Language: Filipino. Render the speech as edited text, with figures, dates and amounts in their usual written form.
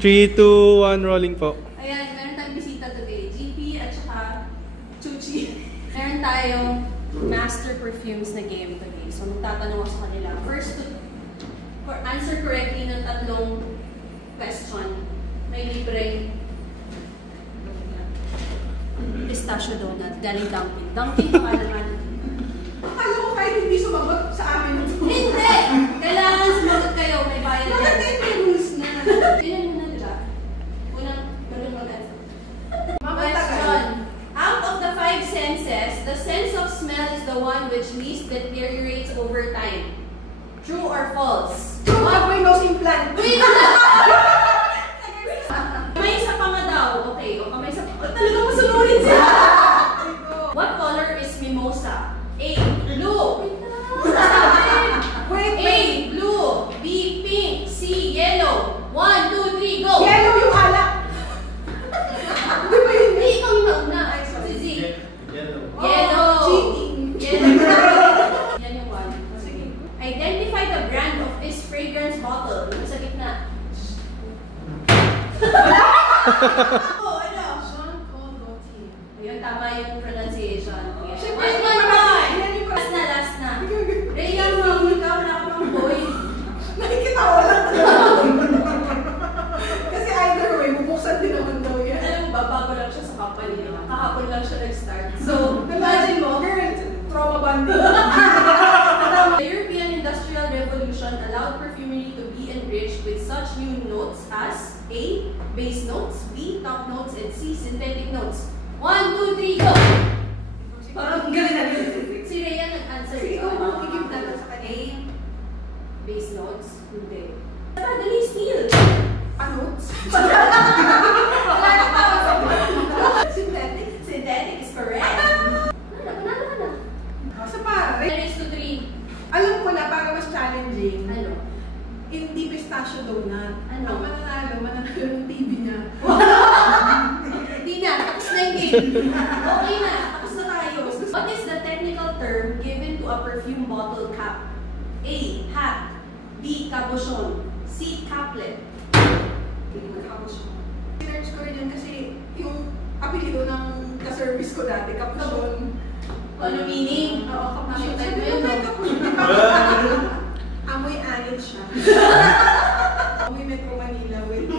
3, 2, 1, rolling po. Ayan, meron tayong bisita today. GP at saka Chuchi. Meron tayong master perfumes na game today. So, magtatanong ako sa kanila. First, to answer correctly ng tatlong question, may libreng pistachio donut. Galing Dunkin. Dunkin pa naman. Akala ko kahit hindi sumagot sa amin. Hindi! Kailangan sumagot kayo. May bayad yan. Bakit may rules na? Tingnan mo na, diba? Unang mag-answer. Matagal. Question. Out of the 5 senses, the sense of smell is the one which least deteriorates over time. True or false? True, pag may nose implant. Wait na! May isa pa nga daw. Okay, o may isa pa. Talaga mo sunurin siya! What color is mimosa? A. Blue. Wait, A. Blue. B. Pink. C. Yellow. 1, 2, 3, go! Yellow yung alak. Di ba yun? Hindi, ikaw yung nauna. Si Z. Yellow. Yellow. Cheating. Yellow. Yan yung one. Sige. Identify the brand of this fragrance bottle. Sa gitna. Oh, ano? Jean-Paul Gaultier. Ayun, tama yung pronunciation. Siyempre, One, hindi one, pa one. yan yung Last na, last na. Rhea, mamul ka. Wala ka pang boy. Nakikita ko lang. Kasi either way, bubuksan din naman daw yan. Alam mo ba, bago lang siya sa company. Kahapon lang siya nag-start. So, imagine mo, girl, trauma bonding. the European Industrial Revolution allowed perfumery to be enriched with such new notes as A. Base notes, B. Top notes, and C. Synthetic notes. 1, 2, 3, go! Parang galing na galing. Si Rhea nag-answer. Sige, ikaw mag-give natin sa kanya. A. Base notes, hindi. Tara, dali, steal! Panotes? Wala na pa. Synthetic? Synthetic is correct. Panalo ka na. Sa pa, Race to 3. alam ko na para mas challenging. Ano? Hindi pistachio donut. Ano? Ang mananalo ng TV niya. Hindi na, tapos na yung game. Okay na, tapos na tayo. What is the technical term given to a perfume bottle cap? A. Hat. B. Cabochon. C. Caplet. Sinerch ko rin yun kasi yung apelido ng ka-service ko dati, Capuchon. Ano meaning? Oo, Capuchon. Nakita Sabi mo yun, ko, no? Capuchon. Amoy anit siya. Amoy Metro Manila with